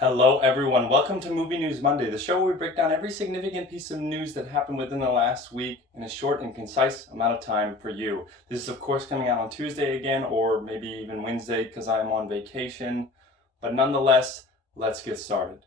Hello everyone, welcome to Movie News Monday, the show where we break down every significant piece of news that happened within the last week in a short and concise amount of time for you. This is of course coming out on Tuesday again, or maybe even Wednesday because I'm on vacation, but nonetheless, let's get started.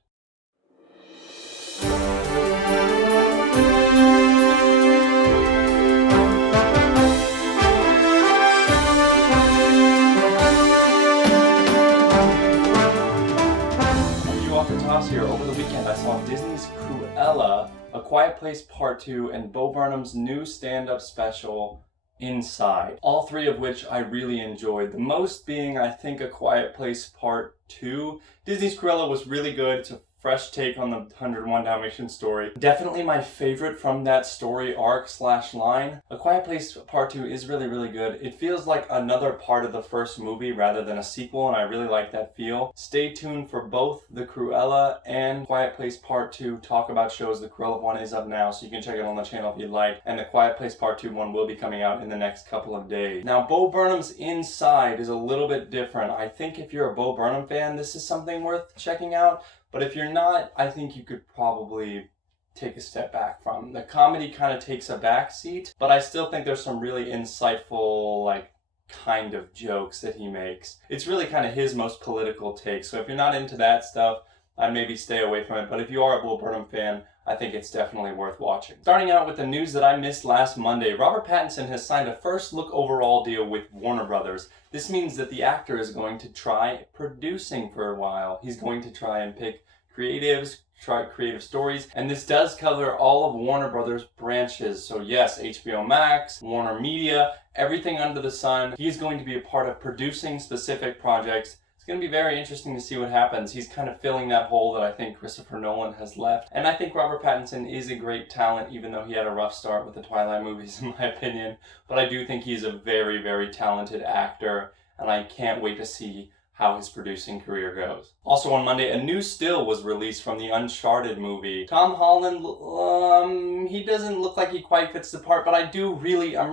Here. Over the weekend, I saw Disney's Cruella, A Quiet Place Part 2, and Bo Burnham's new stand-up special, Inside. All three of which I really enjoyed. The most being, I think, A Quiet Place Part 2. Disney's Cruella was really good. It's a fresh take on the 101 Dalmatians story. Definitely my favorite from that story arc / line. A Quiet Place Part 2 is really good. It feels like another part of the first movie rather than a sequel, and I really like that feel. Stay tuned for both the Cruella and Quiet Place Part 2 talk about shows. The Cruella one is up now, so you can check it on the channel if you'd like, and the Quiet Place Part 2 one will be coming out in the next couple of days. Now, Bo Burnham's Inside is a little bit different. I think if you're a Bo Burnham fan, this is something worth checking out. But if you're not, I think you could probably take a step back from. The comedy kind of takes a back seat, but I still think there's some really insightful, kind of jokes that he makes. It's really kind of his most political take, so if you're not into that stuff, I'd maybe stay away from it. But if you are a Bo Burnham fan, I think it's definitely worth watching. Starting out with the news that I missed last Monday, Robert Pattinson has signed a first look overall deal with Warner Brothers. This means that the actor is going to try producing for a while. He's going to try and pick creatives, try creative stories, and this does cover all of Warner Brothers branches. So yes, HBO Max, Warner Media, everything under the sun. He's going to be a part of producing specific projects. It's going to be very interesting to see what happens. He's kind of filling that hole that I think Christopher Nolan has left. And I think Robert Pattinson is a great talent, even though he had a rough start with the Twilight movies, in my opinion. But I do think he's a very talented actor, and I can't wait to see how his producing career goes. Also on Monday, a new still was released from the Uncharted movie. Tom Holland, he doesn't look like he quite fits the part, but I'm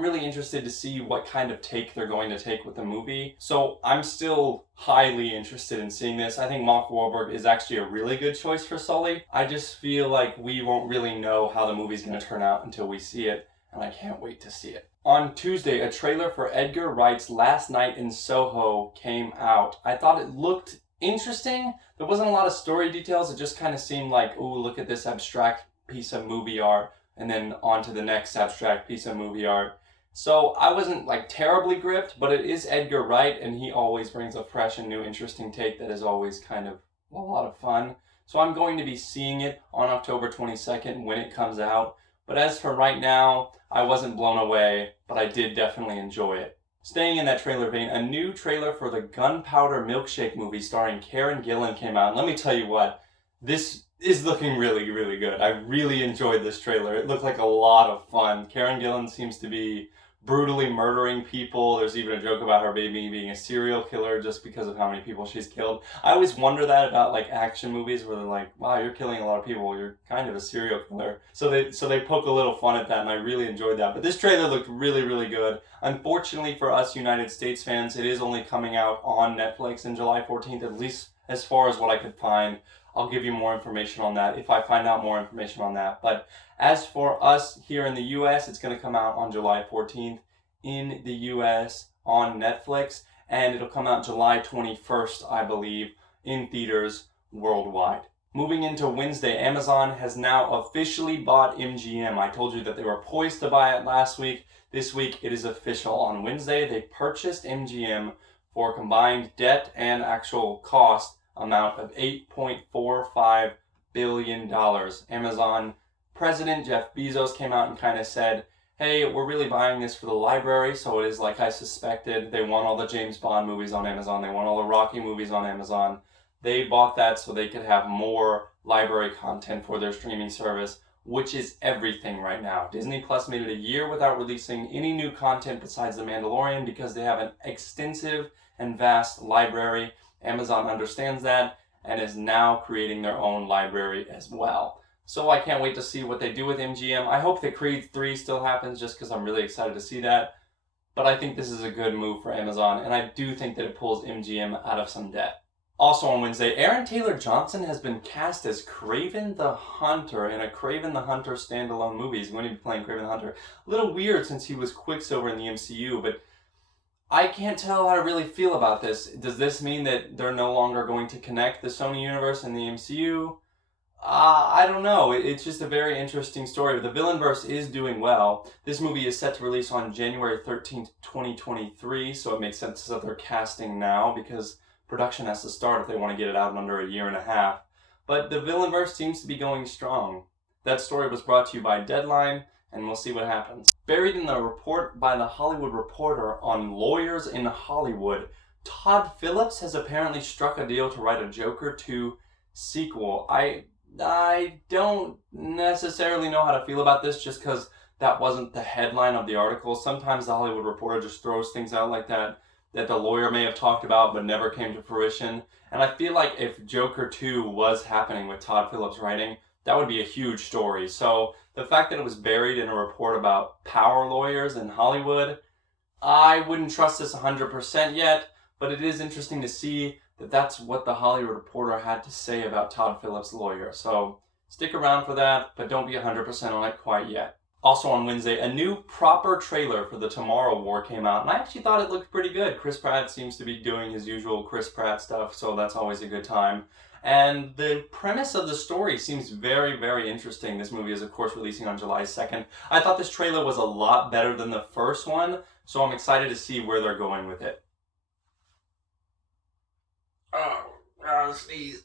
really interested to see what kind of take they're going to take with the movie. So I'm still highly interested in seeing this. I think Mark Wahlberg is actually a really good choice for Sully. I just feel like we won't really know how the movie's going to turn out until we see it, and I can't wait to see it. On Tuesday, a trailer for Edgar Wright's Last Night in Soho came out. I thought it looked interesting. There wasn't a lot of story details. It just kind of seemed like, ooh, look at this abstract piece of movie art, and then on to the next abstract piece of movie art. So I wasn't terribly gripped, but it is Edgar Wright, and he always brings a fresh and new interesting take that is always kind of a lot of fun. So I'm going to be seeing it on October 22nd when it comes out. But as for right now, I wasn't blown away, but I did definitely enjoy it. Staying in that trailer vein, a new trailer for the Gunpowder Milkshake movie starring Karen Gillan came out. And let me tell you what, this is looking really good. I really enjoyed this trailer. It looked like a lot of fun. Karen Gillan seems to be brutally murdering people. There's even a joke about her baby being a serial killer just because of how many people she's killed. I always wonder that about action movies where they're like, wow, you're killing a lot of people, you're kind of a serial killer. So they poke a little fun at that, and I really enjoyed that. But this trailer looked really good. Unfortunately for us United States fans, it is only coming out on Netflix on July 14th, at least as far as what I could find. I'll give you more information on that if I find out more information on that. But as for us here in the US, it's going to come out on July 14th in the US on Netflix, and it'll come out July 21st, I believe, in theaters worldwide. Moving into Wednesday, Amazon has now officially bought MGM. I told you that they were poised to buy it last week. This week it is official. On Wednesday, they purchased MGM for a combined debt and actual cost amount of $8.45 billion. Amazon President Jeff Bezos came out and kind of said, hey, we're really buying this for the library, so it is like I suspected. They want all the James Bond movies on Amazon. They want all the Rocky movies on Amazon. They bought that so they could have more library content for their streaming service, which is everything right now. Disney Plus made it a year without releasing any new content besides The Mandalorian because they have an extensive and vast library. Amazon understands that and is now creating their own library as well. So I can't wait to see what they do with MGM. I hope that Creed 3 still happens just because I'm really excited to see that. But I think this is a good move for Amazon, and I do think that it pulls MGM out of some debt. Also on Wednesday, Aaron Taylor Johnson has been cast as Kraven the Hunter in a Kraven the Hunter standalone movie. He's going to be playing Kraven the Hunter. A little weird since he was Quicksilver in the MCU, but I can't tell how to really feel about this. Does this mean that they're no longer going to connect the Sony universe and the MCU? I don't know. It's just a very interesting story. But the Villainverse is doing well. This movie is set to release on January 13th, 2023, so it makes sense that they're casting now because production has to start if they want to get it out in under a year and a half. But the Villainverse seems to be going strong. That story was brought to you by Deadline, and we'll see what happens. Buried in the report by The Hollywood Reporter on lawyers in Hollywood, Todd Phillips has apparently struck a deal to write a Joker 2 sequel. I don't necessarily know how to feel about this just because that wasn't the headline of the article. Sometimes The Hollywood Reporter just throws things out like that the lawyer may have talked about but never came to fruition. And I feel like if Joker 2 was happening with Todd Phillips writing, that would be a huge story. So the fact that it was buried in a report about power lawyers in Hollywood, I wouldn't trust this 100% yet, but it is interesting to see that that's what the Hollywood Reporter had to say about Todd Phillips' lawyer. So stick around for that, but don't be 100% on it quite yet. Also on Wednesday, a new proper trailer for The Tomorrow War came out, and I actually thought it looked pretty good. Chris Pratt seems to be doing his usual Chris Pratt stuff, so that's always a good time. And the premise of the story seems very, very interesting. This movie is, of course, releasing on July 2nd. I thought this trailer was a lot better than the first one, so I'm excited to see where they're going with it. Sneeze.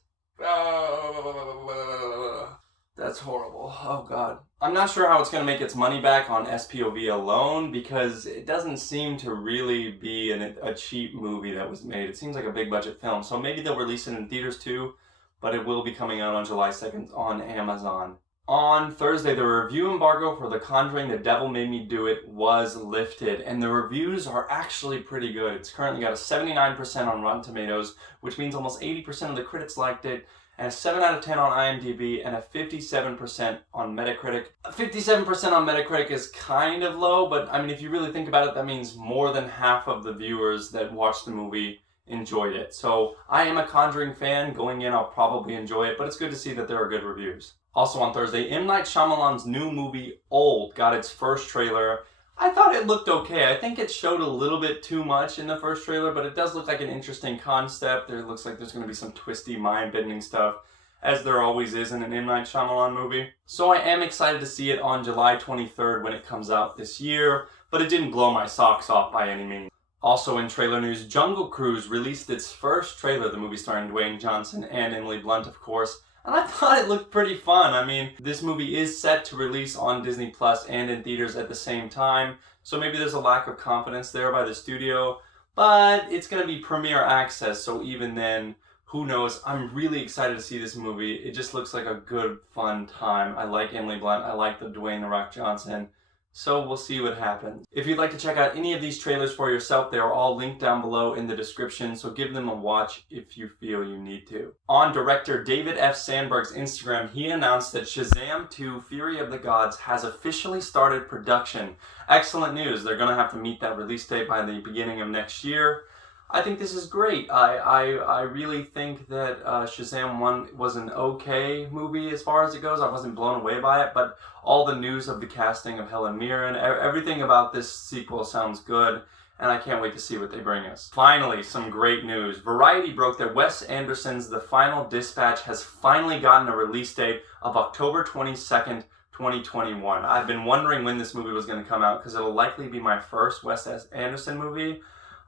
That's horrible. Oh, God. I'm not sure how it's going to make its money back on SPOV alone because it doesn't seem to really be a cheap movie that was made. It seems like a big budget film. So maybe they'll release it in theaters too, but it will be coming out on July 2nd on Amazon. On Thursday, the review embargo for The Conjuring, The Devil Made Me Do It was lifted, and the reviews are actually pretty good. It's currently got a 79% on Rotten Tomatoes, which means almost 80% of the critics liked it, and a 7 out of 10 on IMDb, and a 57% on Metacritic. 57% on Metacritic is kind of low, but I mean, if you really think about it, that means more than half of the viewers that watched the movie enjoyed it. So I am a Conjuring fan. Going in, I'll probably enjoy it, but it's good to see that there are good reviews. Also on Thursday, M. Night Shyamalan's new movie, Old, got its first trailer. I thought it looked okay. I think it showed a little bit too much in the first trailer, but it does look like an interesting concept. It looks like there's going to be some twisty, mind-bending stuff, as there always is in an M. Night Shyamalan movie. So I am excited to see it on July 23rd when it comes out this year, but it didn't blow my socks off by any means. Also in trailer news, Jungle Cruise released its first trailer, the movie starring Dwayne Johnson and Emily Blunt, of course. And I thought it looked pretty fun. I mean, this movie is set to release on Disney Plus and in theaters at the same time, so maybe there's a lack of confidence there by the studio, but it's going to be premiere access, so even then, who knows? I'm really excited to see this movie. It just looks like a good, fun time. I like Emily Blunt. I like the Dwayne "The Rock" Johnson. So we'll see what happens. If you'd like to check out any of these trailers for yourself, they are all linked down below in the description, so give them a watch if you feel you need to. On director David F. Sandberg's Instagram, he announced that Shazam 2: Fury of the Gods has officially started production. Excellent news. They're going to have to meet that release date by the beginning of next year. I think this is great. I really think that Shazam 1 was an okay movie as far as it goes. I wasn't blown away by it, but all the news of the casting of Helen Mirren, everything about this sequel sounds good, and I can't wait to see what they bring us. Finally, some great news. Variety broke that Wes Anderson's The Final Dispatch has finally gotten a release date of October 22nd, 2021. I've been wondering when this movie was going to come out because it'll likely be my first Wes Anderson movie.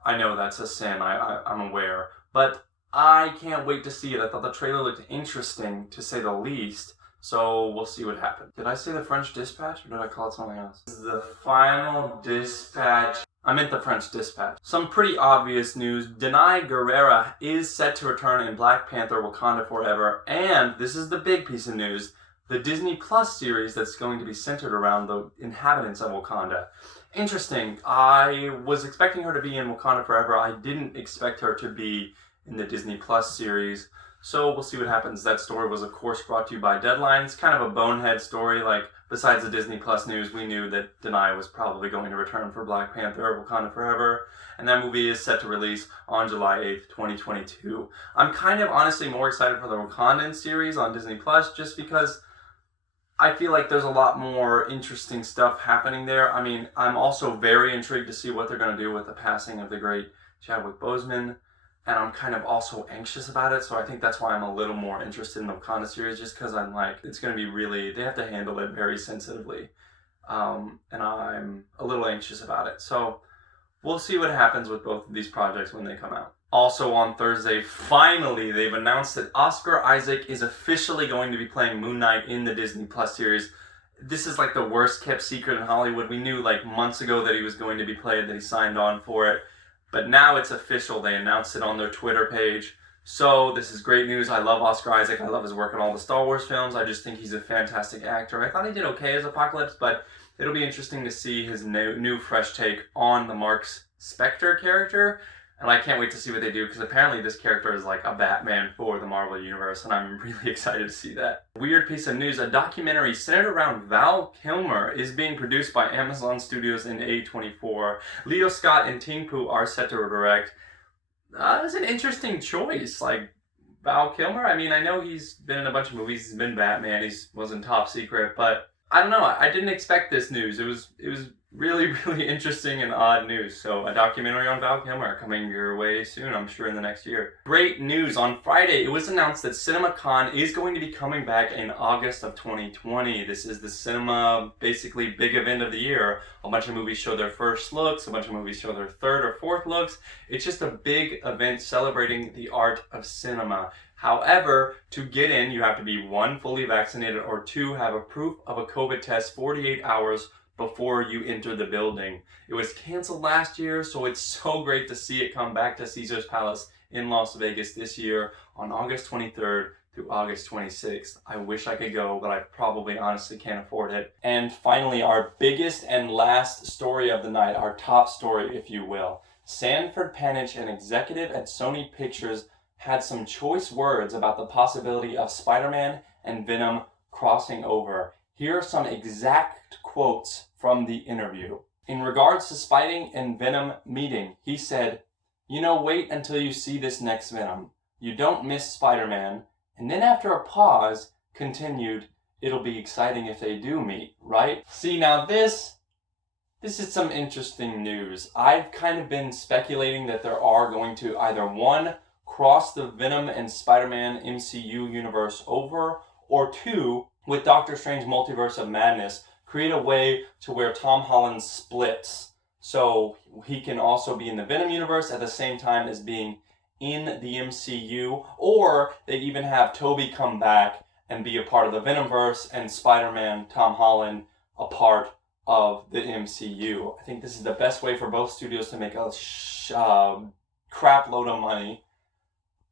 I know that's a sin, I'm aware, but I can't wait to see it. I thought the trailer looked interesting, to say the least, so we'll see what happens. Did I say The French Dispatch, or did I call it something else? The Final Dispatch. I meant The French Dispatch. Some pretty obvious news. Denai Guerrera is set to return in Black Panther: Wakanda Forever, and this is the big piece of news, the Disney Plus series that's going to be centered around the inhabitants of Wakanda. Interesting. I was expecting her to be in Wakanda Forever. I didn't expect her to be in the Disney Plus series. So we'll see what happens. That story was, of course, brought to you by Deadline. It's kind of a bonehead story, like besides the Disney Plus news, we knew that Denai was probably going to return for Black Panther: Wakanda Forever, and that movie is set to release on July 8th, 2022. I'm kind of honestly more excited for the Wakandan series on Disney Plus just because I feel like there's a lot more interesting stuff happening there. I mean, I'm also very intrigued to see what they're going to do with the passing of the great Chadwick Boseman, and I'm kind of also anxious about it, so I think that's why I'm a little more interested in the Wakanda series, just because I'm like, it's going to be really, they have to handle it very sensitively, and I'm a little anxious about it. So we'll see what happens with both of these projects when they come out. Also on Thursday, finally, they've announced that Oscar Isaac is officially going to be playing Moon Knight in the Disney Plus series. This is like the worst kept secret in Hollywood. We knew like months ago that he was going to be played, that he signed on for it. But now it's official. They announced it on their Twitter page. So this is great news. I love Oscar Isaac. I love his work in all the Star Wars films. I just think he's a fantastic actor. I thought he did okay as Apocalypse, but it'll be interesting to see his new fresh take on the Mark Spector character. And I can't wait to see what they do, because apparently this character is like a Batman for the Marvel Universe, and I'm really excited to see that. Weird piece of news, a documentary centered around Val Kilmer is being produced by Amazon Studios and A24. Leo Scott and Ting Pu are set to direct. It's an interesting choice, like Val Kilmer. I mean, I know he's been in a bunch of movies, he's been Batman, he was in Top Secret, but I don't know, I didn't expect this news. It was really, really interesting and odd news. So a documentary on Val Kilmer coming your way soon, I'm sure in the next year. Great news. On Friday, it was announced that CinemaCon is going to be coming back in August of 2020. This is the cinema, basically, big event of the year. A bunch of movies show their first looks. A bunch of movies show their third or fourth looks. It's just a big event celebrating the art of cinema. However, to get in, you have to be 1, fully vaccinated, or 2, have a proof of a COVID test 48 hours before you enter the building. It was canceled last year, so it's so great to see it come back to Caesar's Palace in Las Vegas this year on August 23rd through August 26th. I wish I could go, but I probably honestly can't afford it. And finally, our biggest and last story of the night, our top story, if you will. Sanford Panitch, an executive at Sony Pictures, had some choice words about the possibility of Spider-Man and Venom crossing over. Here are some exact quotes from the interview. In regards to Spidey and Venom meeting, he said, "You know, wait until you see this next Venom. You don't miss Spider-Man." And then after a pause, continued, "It'll be exciting if they do meet, right?" See, now this is some interesting news. I've kind of been speculating that there are going to either 1, cross the Venom and Spider-Man MCU universe over, or 2, with Doctor Strange Multiverse of Madness, create a way to where Tom Holland splits, so he can also be in the Venom universe at the same time as being in the MCU, or they even have Tobey come back and be a part of the Venomverse, and Spider-Man, Tom Holland, a part of the MCU. I think this is the best way for both studios to make a crap load of money.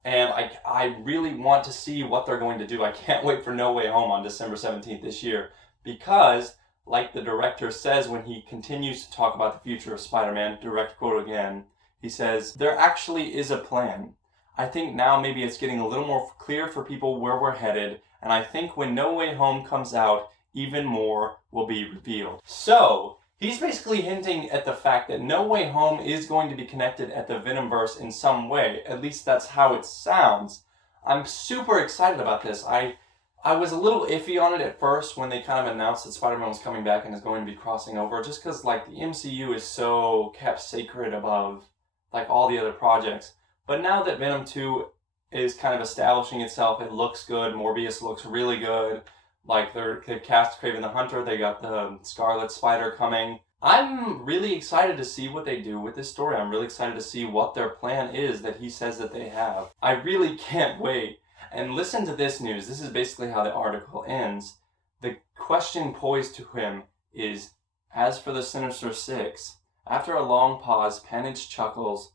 And I really want to see what they're going to do. I can't wait for No Way Home on December 17th this year. Because, like the director says when he continues to talk about the future of Spider-Man, direct quote again, he says, "There actually is a plan. I think now maybe it's getting a little more clear for people where we're headed. And I think when No Way Home comes out, even more will be revealed." So, he's basically hinting at the fact that No Way Home is going to be connected at the Venomverse in some way. At least that's how it sounds. I'm super excited about this. I was a little iffy on it at first when they kind of announced that Spider-Man was coming back and is going to be crossing over, just because like the MCU is so kept sacred above like all the other projects. But now that Venom 2 is kind of establishing itself, it looks good. Morbius looks really good. Like they've cast Kraven the Hunter, they got the Scarlet Spider coming. I'm really excited to see what they do with this story. I'm really excited to see what their plan is that he says that they have. I really can't wait. And listen to this news. This is basically how the article ends. The question posed to him is, as for the Sinister Six, after a long pause, Panitch chuckles,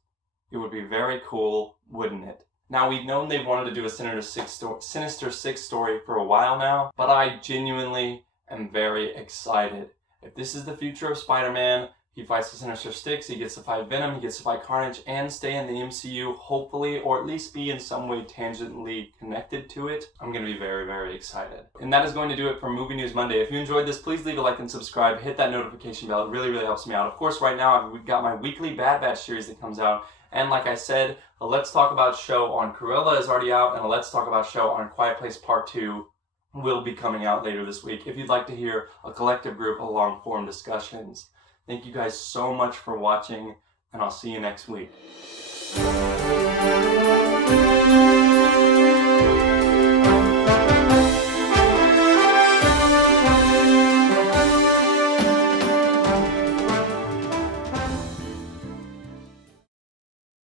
"It would be very cool, wouldn't it?" Now, we've known they've wanted to do a Sinister Six story for a while now, but I genuinely am very excited. If this is the future of Spider-Man, He fights the Sinister Six, he gets to fight Venom, he gets to fight Carnage, and stay in the MCU, hopefully, or at least be in some way tangentially connected to it. I'm going to be very, very excited. And that is going to do it for Movie News Monday. If you enjoyed this, please leave a like and subscribe. Hit that notification bell. It really, really helps me out. Of course, right now, I've got my weekly Bad Batch series that comes out. And like I said, a Let's Talk About show on Cruella is already out, and a Let's Talk About show on Quiet Place Part 2 will be coming out later this week. If you'd like to hear a collective group of long-form discussions. Thank you guys so much for watching, and I'll see you next week.